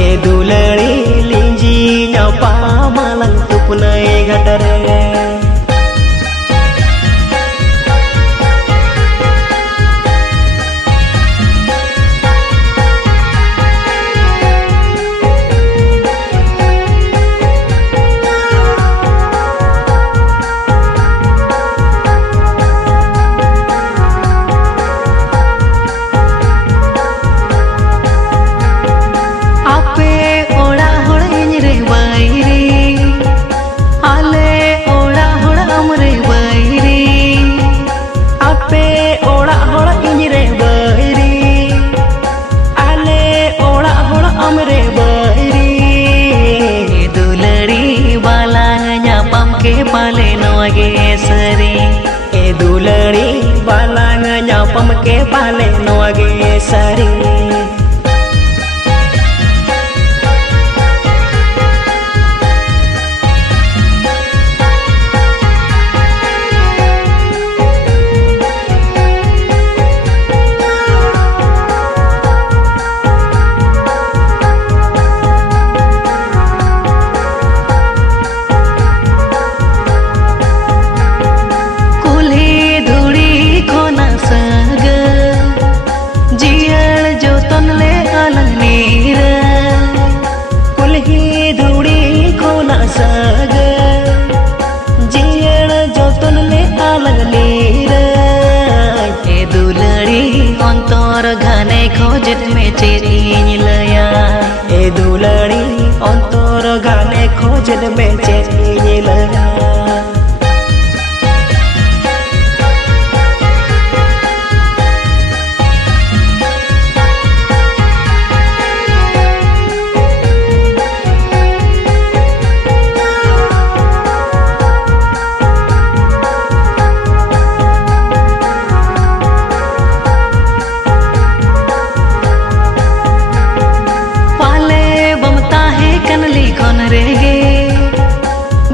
ए दुलड़ी लिंजी न्यापा मालंग तुपनई घटरे पाले नोगे सरी ए दुलड़ी बालांग न्यापम के पाले नोगे सरी घने खोजत में चेतीन लया ए दुलड़ी अंतर घने खोजत में चेतीन लया रेगे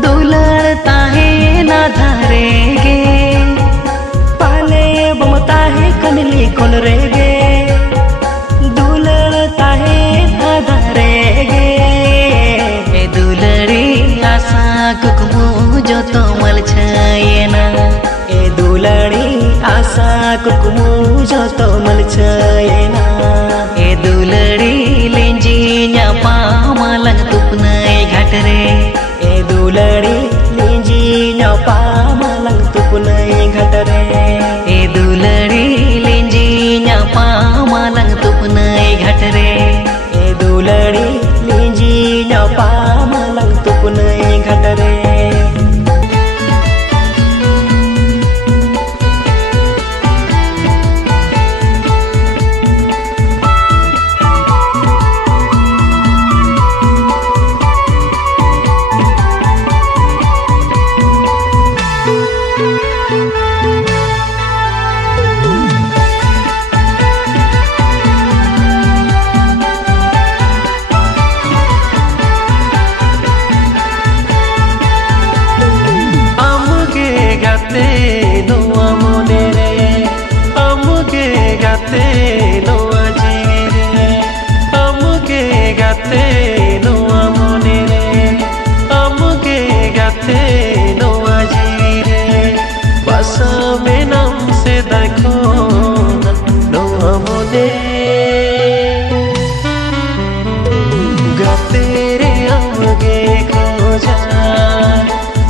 दुलड़ता है ना धारेगे पाले बमता है कनली कौन रेगे दुलड़ता है ना धारेगे ए दुलड़ी आशा कुकमू जो तो मल छयना ए दुलड़ी आशा कुकमू जो तो मल छयना ए दुलड़ी लिंजी न्यापा मालंग तुपनई घटरे ए दुलड़ी लिंजी न्यापा मालंग तुपनई घटरे ए दुलड़ी लिंजी न्यापा मालंग तुपनई घटरे ए दुलड़ी लिंजी न्यापा मालंग तुपनई घटरे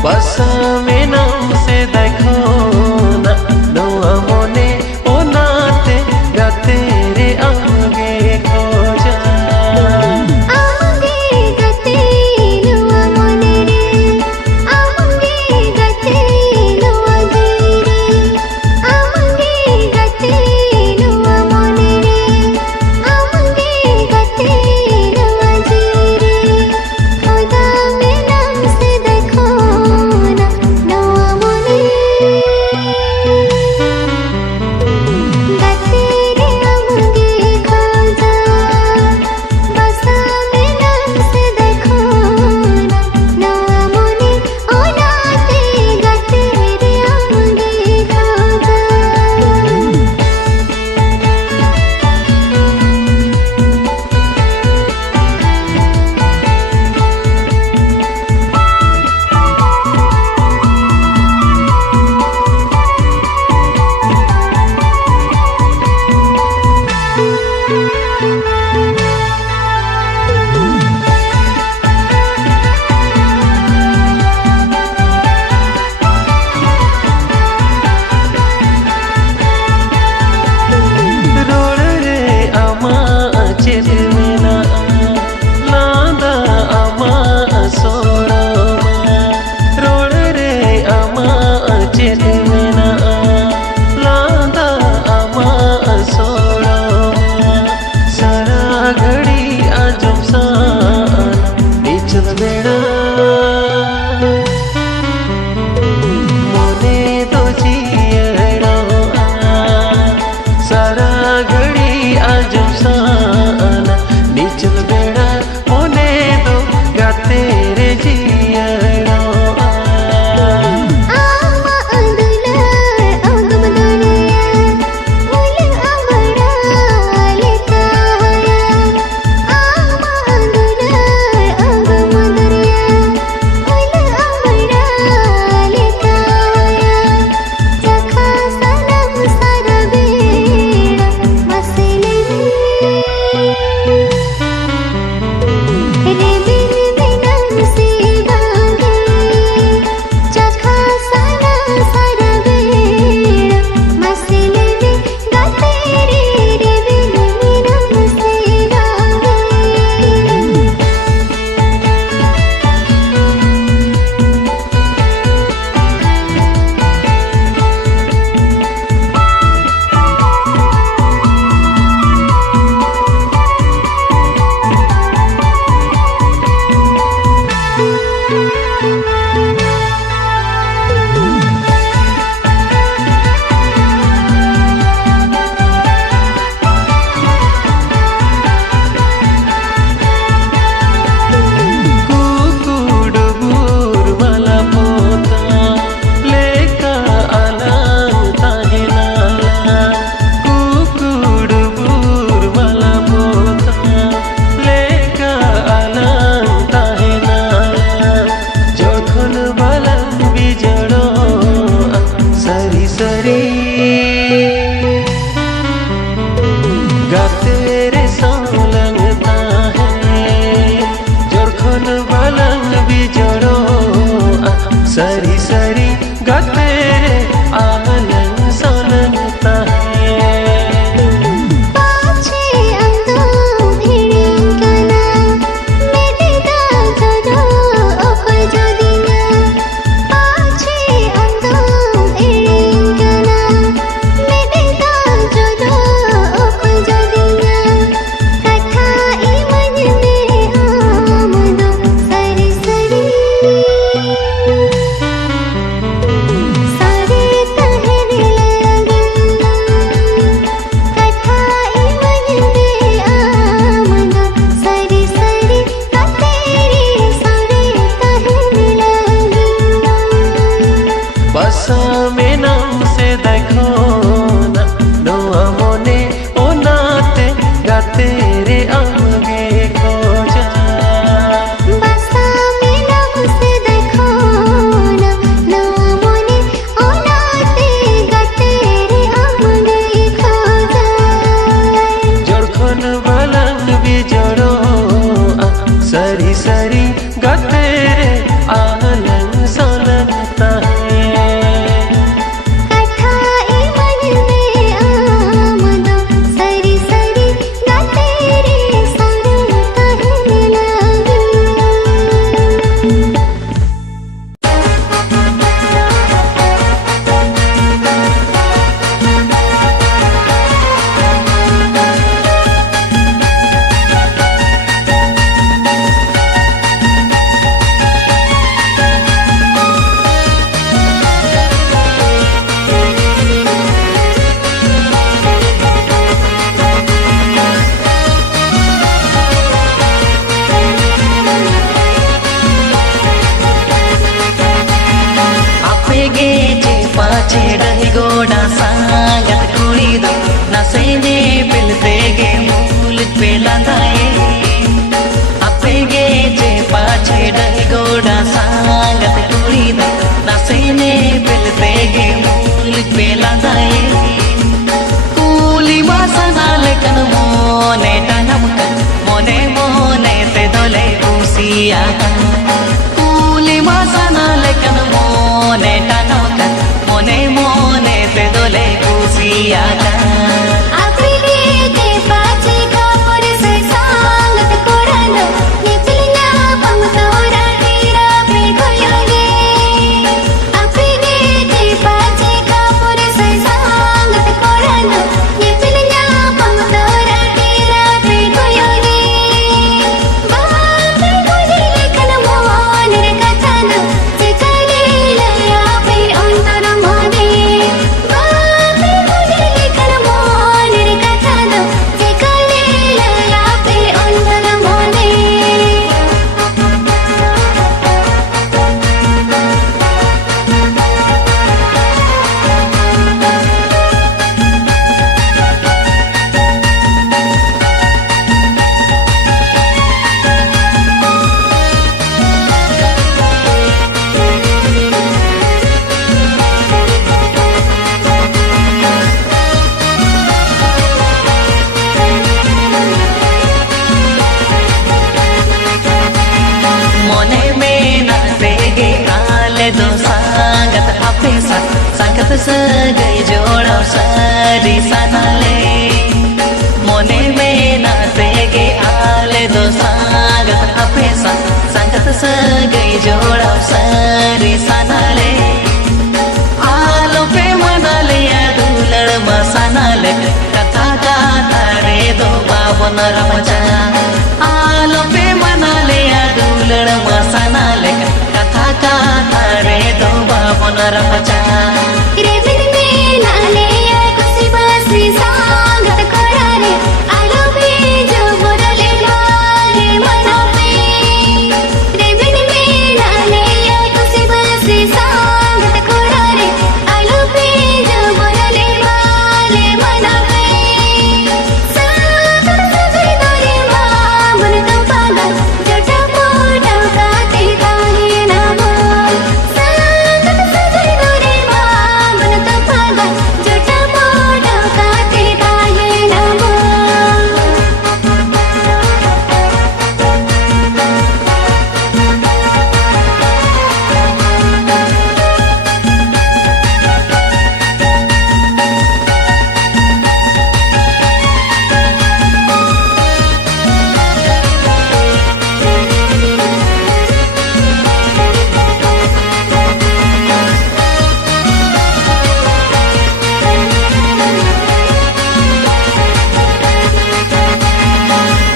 बस में नाम से देखो ना नो मोने ओ नाते गाते रे आगे खो जा आगे गाते नो मोने रे आगे गाते नो आगे रे आगे गाते नो मोने रे आगे गाते नो आगे रे खुदा में नाम से देखो ना नो मोने रे आगे खोजा बसा मेरा उसे देखो ना ना मोने ओ नाते गते रे आगे खोजा जोड़खन बलंग भी जोड़ो सरी सरी गते रे आलंग सोलंगता गोड़ा सांगत कुड़ी दो नसेने पिलते गे मूल पे लंदाए अपे गे जे पाछे डही गोड़ा सांगत कुड़ी दो नसेने पिलते गे मूल पे लंदाए कूली मासना लेकन मोने टनम कर मोने मोने ते दोले कुसिया कूली मासना लेकन मोने टनम कर मोने मोने ते दोले कुसिया अपने के पाछे कापुर से सांगत कोरानो निचलिया पम तोरा तेरा पे खोयोगे अपने के पाछे कापुर से सांगत कोरानो निचलिया पम तोरा तेरा पे खोयोगे बाप कोली लेखन मोहन रे कथन से चले लया पे अंतर मोदे बाप कोली लेखन मोहन रे कथन से चले लया पे अंतर मोदे मोने में ना देगे आले दो सांगत अपे संगत सगई जोड़ा सारी सनाले मोने में ना देगे आले दो सांगत अपे संगत सगई जोड़ा सारी सनाले आलो पे मनाले या दुलड़ मसनाले कथा गाथा रे दो बाबन रमचा आलो पे मनाले या दुलड़ मसनाले कथा गाथा रे दो बाबन रमचा रे बिन में नाले या कुसी बासी सांगत कोरारे आलो पे जो बोरले माले मनो पे रे बिन में नाले या कुसी बासी सांगत कोरारे आलो पे जो बोरले माले मनो पे सांगत सजई दोरे मां मन तो पागल जटा मोटा काटे काहे ना बोल सांगत सजई दोरे मां मन तो पागल जटा मोटा काटे काहे ना बोल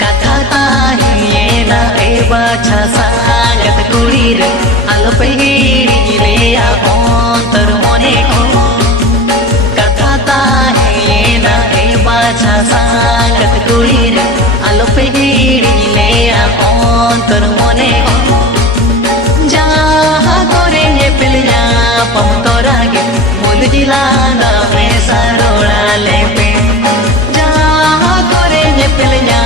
कथा ताही ये ना ए बाछा सांगत कुड़ी रे आलो पे गिरी ले आ अंतर मोने को कथा ताही ये ना ए बाछा सांगत कुड़ी रे आलो पे गिरी ले आ अंतर मोने को जहाँ करे ये पिलिया पम तोरा गे मुल जिला ना में सरोड़ा ले पे जहाँ करे ये पिलिया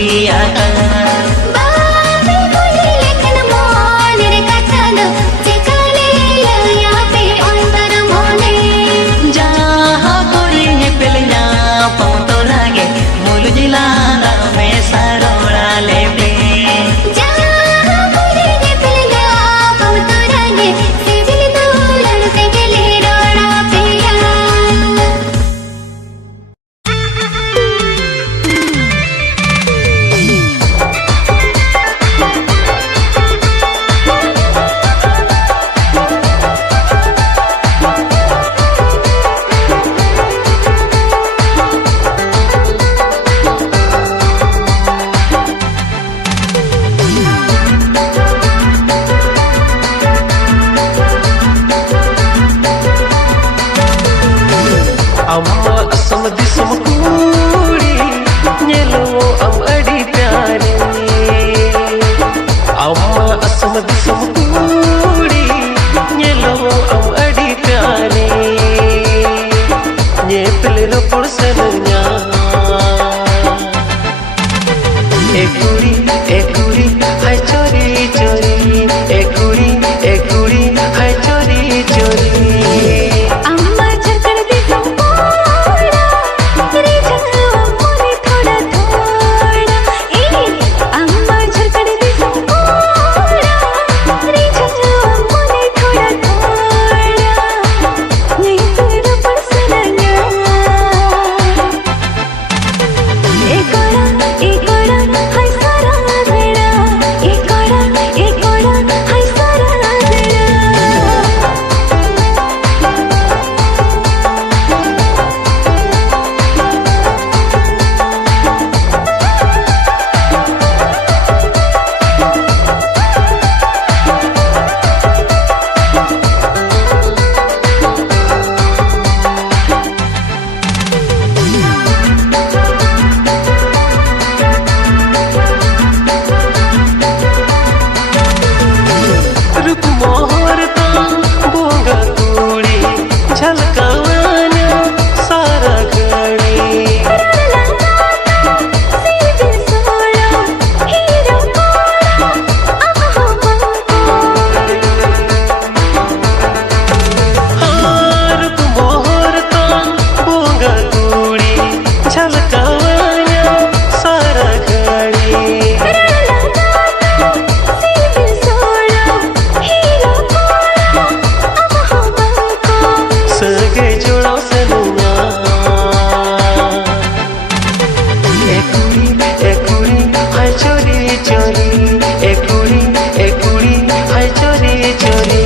कुड़िया का बापे बोले लेखन मोने रे कथन चिकाले लया पे अंतर मोने जहाँ कोरी पेलिया पाँव तो लागे मूल जिला में सारोड़ा ले पे जहाँ बोले रे पिलगा पवतुरागे सिविल दुलन पे गेले रोड़ा पिया अम्मा असम दिसम कुड़ी नेलो अम अड़ी प्यारी अम्मा असम दिसम कुड़ी नेलो अम अड़ी प्यारी ने पिलरो पुरसनया ए कुड़ी हाय चोरी चोरी ए कुड़ी हाय चोरी चोरी अम्मा झरकण दे संपोड़ा रे जगवा मोने थोड़ा थोड़ा ए अम्मा झरकण दे संपोड़ा रे जगवा मोने थोड़ा थोड़ा नहीं तेरा परसनया एक कोड़ा हाय सारा बेड़ा एक कोड़ा हाय सारा बेड़ा रूप मोहर ता बोंगा कुड़ी झलकावाना सारा घड़ी सिविल सोड़ा हीरो कोड़ा अब हाँ रूप मोहर ता बोंगा कुड़ी झलकावाना सारा घड़ी सिविल सोड़ा हीरो कोड़ा अब सगे जोड़ा सनुआ ए कुड़ी हाय चोरी चोरी ए कुड़ी हाय चोरी चोरी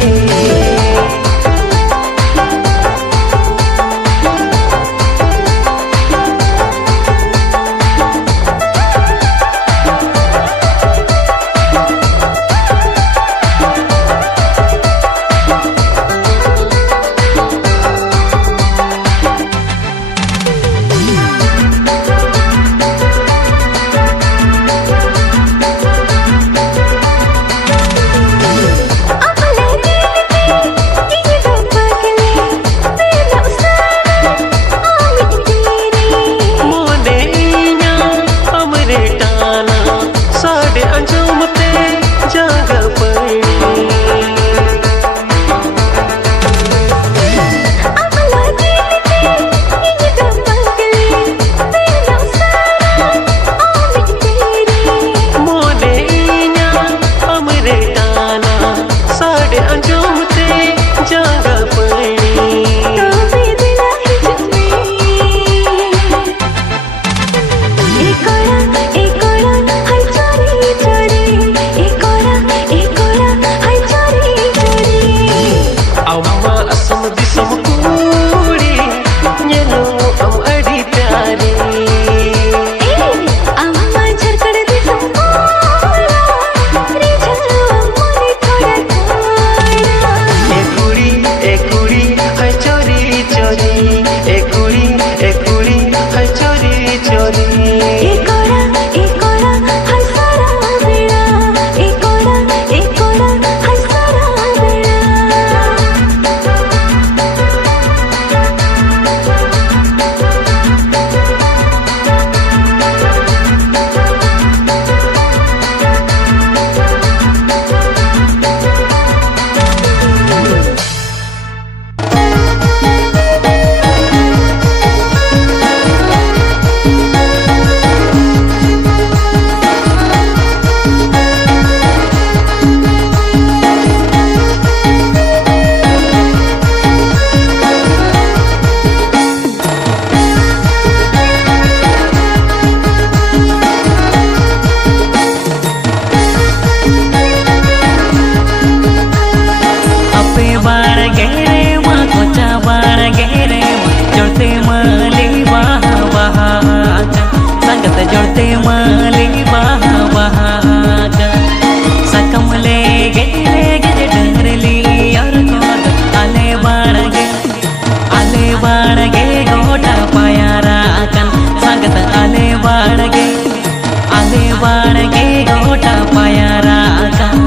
आले माले बाहा बाहा सकमले गेले गेले डंगरली और कोद आले बाणगे गोटा पायारा कन संगत आले बाणगे गोटा पायारा कन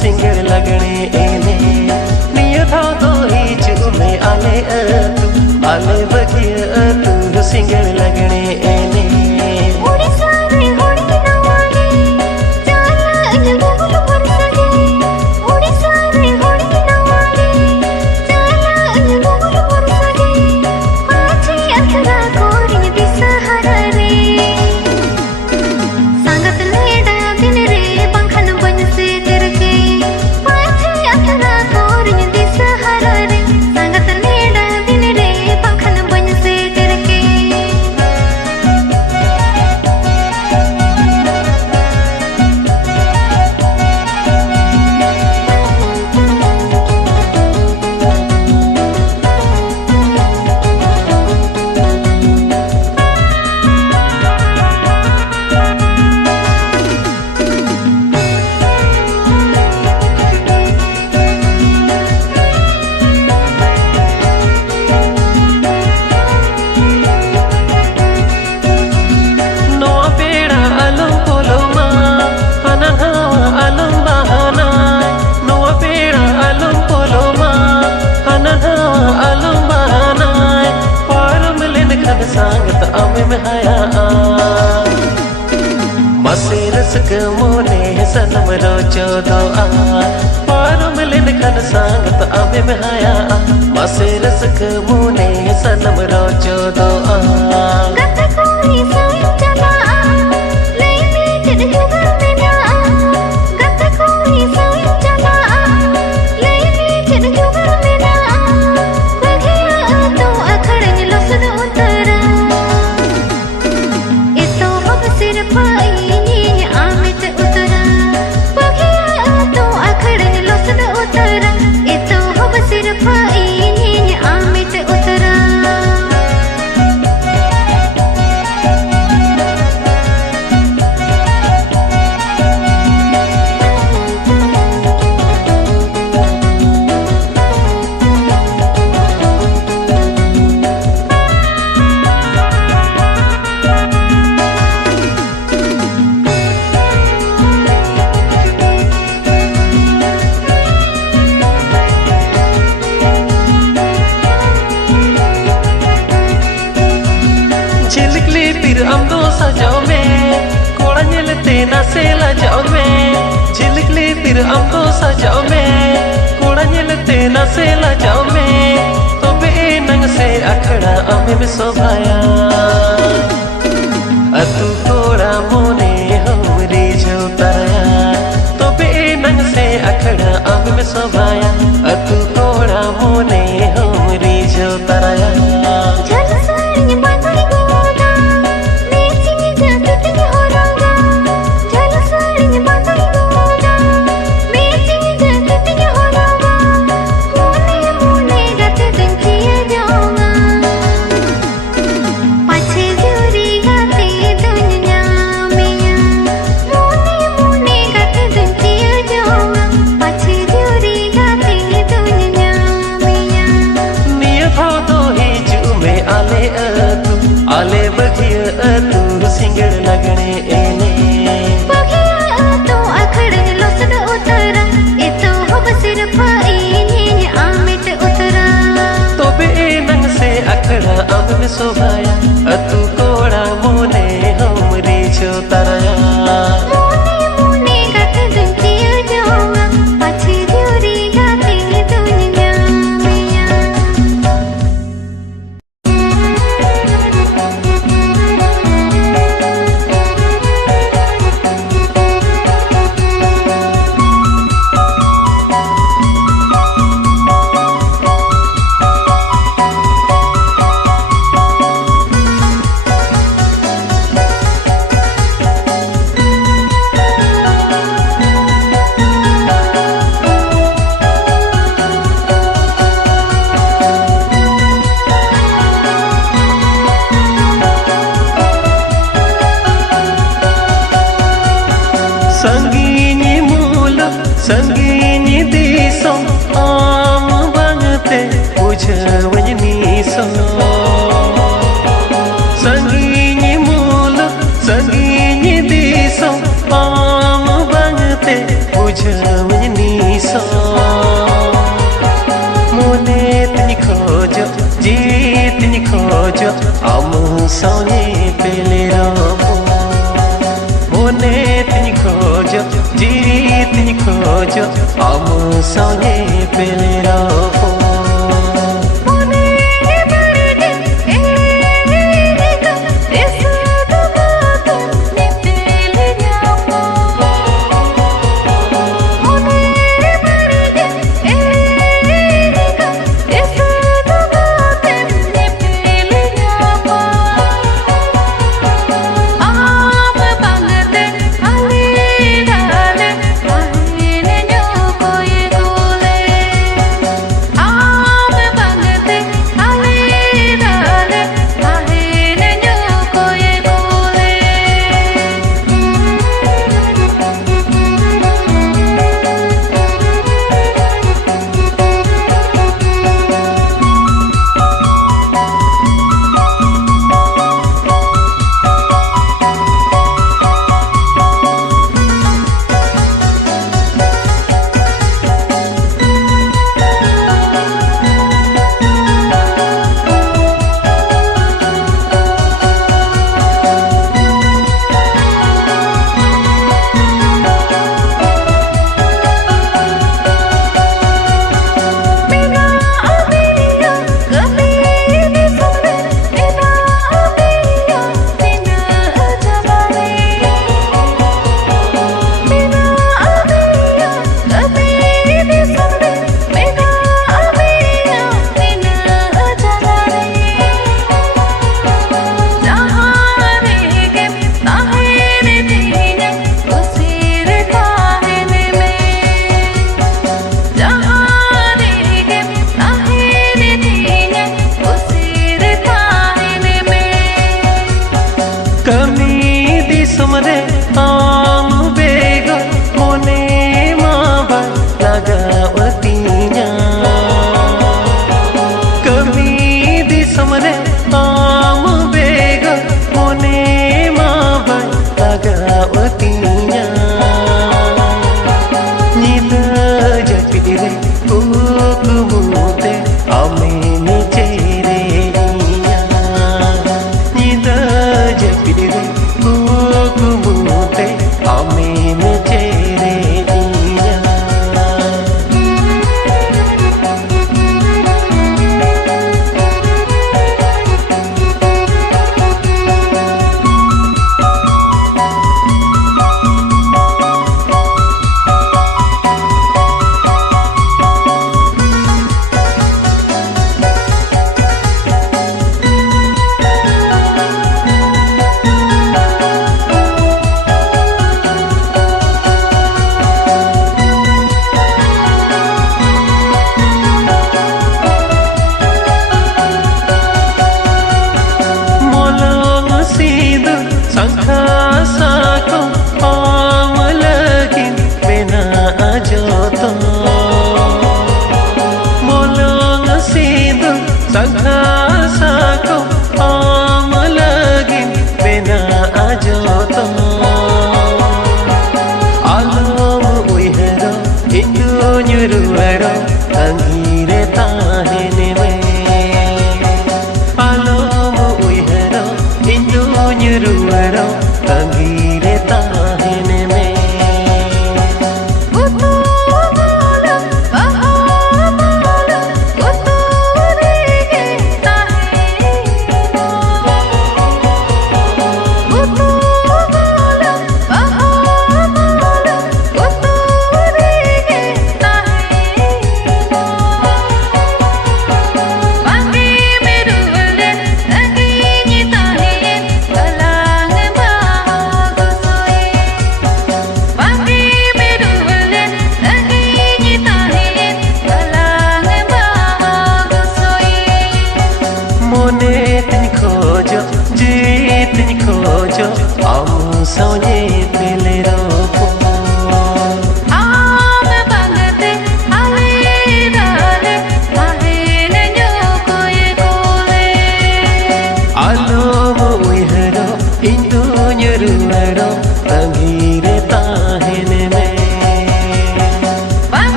सिंगर लगने एने नियत हो तो ही चुमे आले बगिया तू सिंगर लगने एने उड़ी सारे उड़ी नवाने जाला मोने सनम रोचो दो पारो मिलन खन सांगत आमे में हाया मासे रसक मोने सनम रोचो दो गत कोई सोई चला ले मीट जुगर में ना गत कोई सोई चला ले मीट जुगर में ना बघिया तो अखड़न लसद उतरा इतो हम सिर पाई आमित उतरा बघिया तो अखड़न लसद उतरा इतो हम सिर पाई आमित उतरा झिलकली पिर अमदो सजाओ में कोड़ा झिलते ना से लजाओ में झिलकली पिर अमदो सजाओ में कोड़ा झिलते ना से लजाओ में तो बे नंग से अखड़ा अमे में शोभाया अतु कोड़ा मोने हमरी झोताया तो बे नंग से अखड़ा अमे में शोभाया अतु कोड़ा मोने हमरी झोताया आले बगिया तू सिंगड़ लगने एने बघिया तो अखड़न लसद उतरा इतो हम सिर पाई आमित उतरा तो बे नंग से अखड़ा अब में शोभाया अतु कोड़ा मोने हमरी झोताया मोने गत दुनिया जाऊंगा पाछे जोरी गाती दुनिया मिया संगीनी मूल संगीनी दिसो आम बंगते बुझवनी सो संगीनी मूल संगीनी दिसो आम बंगते बुझवनी सो मोने तनी खोजो जीतनी खोजो आम सोने पेले रो मोने तनी खोजो जीतनी खोजो हम सोने पेले रहो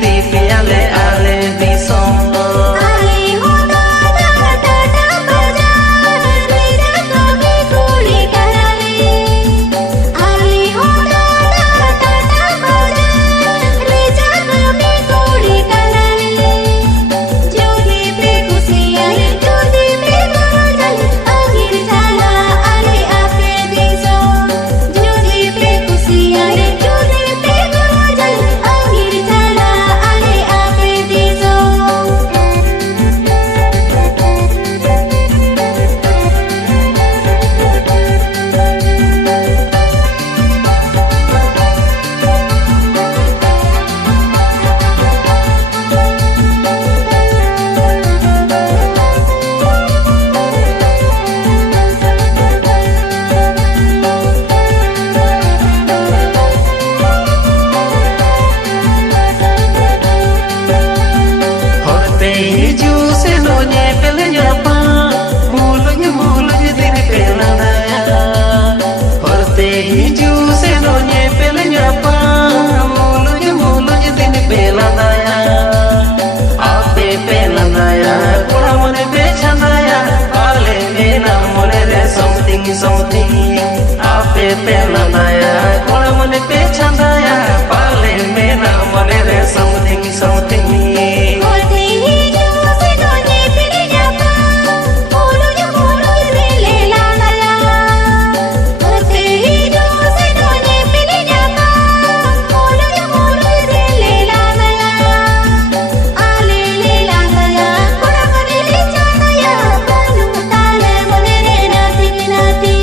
di piale ale disom. Ali hoda data baja rida kami kuli karale. Ali hoda data baja rida kami kuli karale. Jodi pe kusiyan jodi pe gurujal akhir jala ale ape diso. Jodi pe kusiyan jodi pe gurujal akhir jala ale ape diso. Horte hiju se no nye pele nyapa, mulunya diri pela daya. Horte hiju se no nye pele nyapa, mulunya diri pela daya. Ape pela daya, kura mone becha daya, ale mena mone re something. Ape pela daya, kura mone becha daya, ale mena mone re something. Hote hiju se donye pili nyapa, mulunya dile la daya. Hote hiju se donye pili nyapa, mulunya dile la daya. Ale le la daya, kura mone le cha daya, balu tale mone re nati.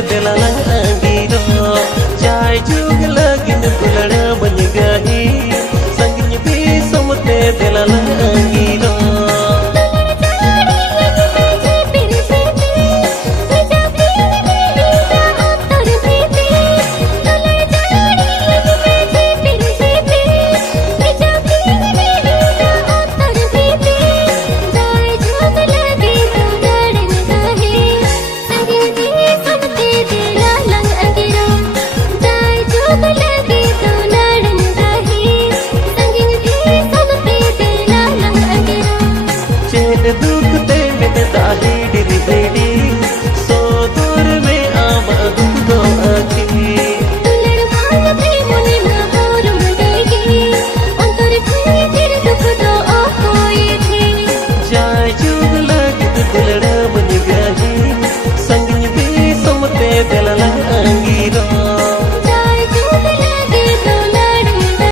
बेला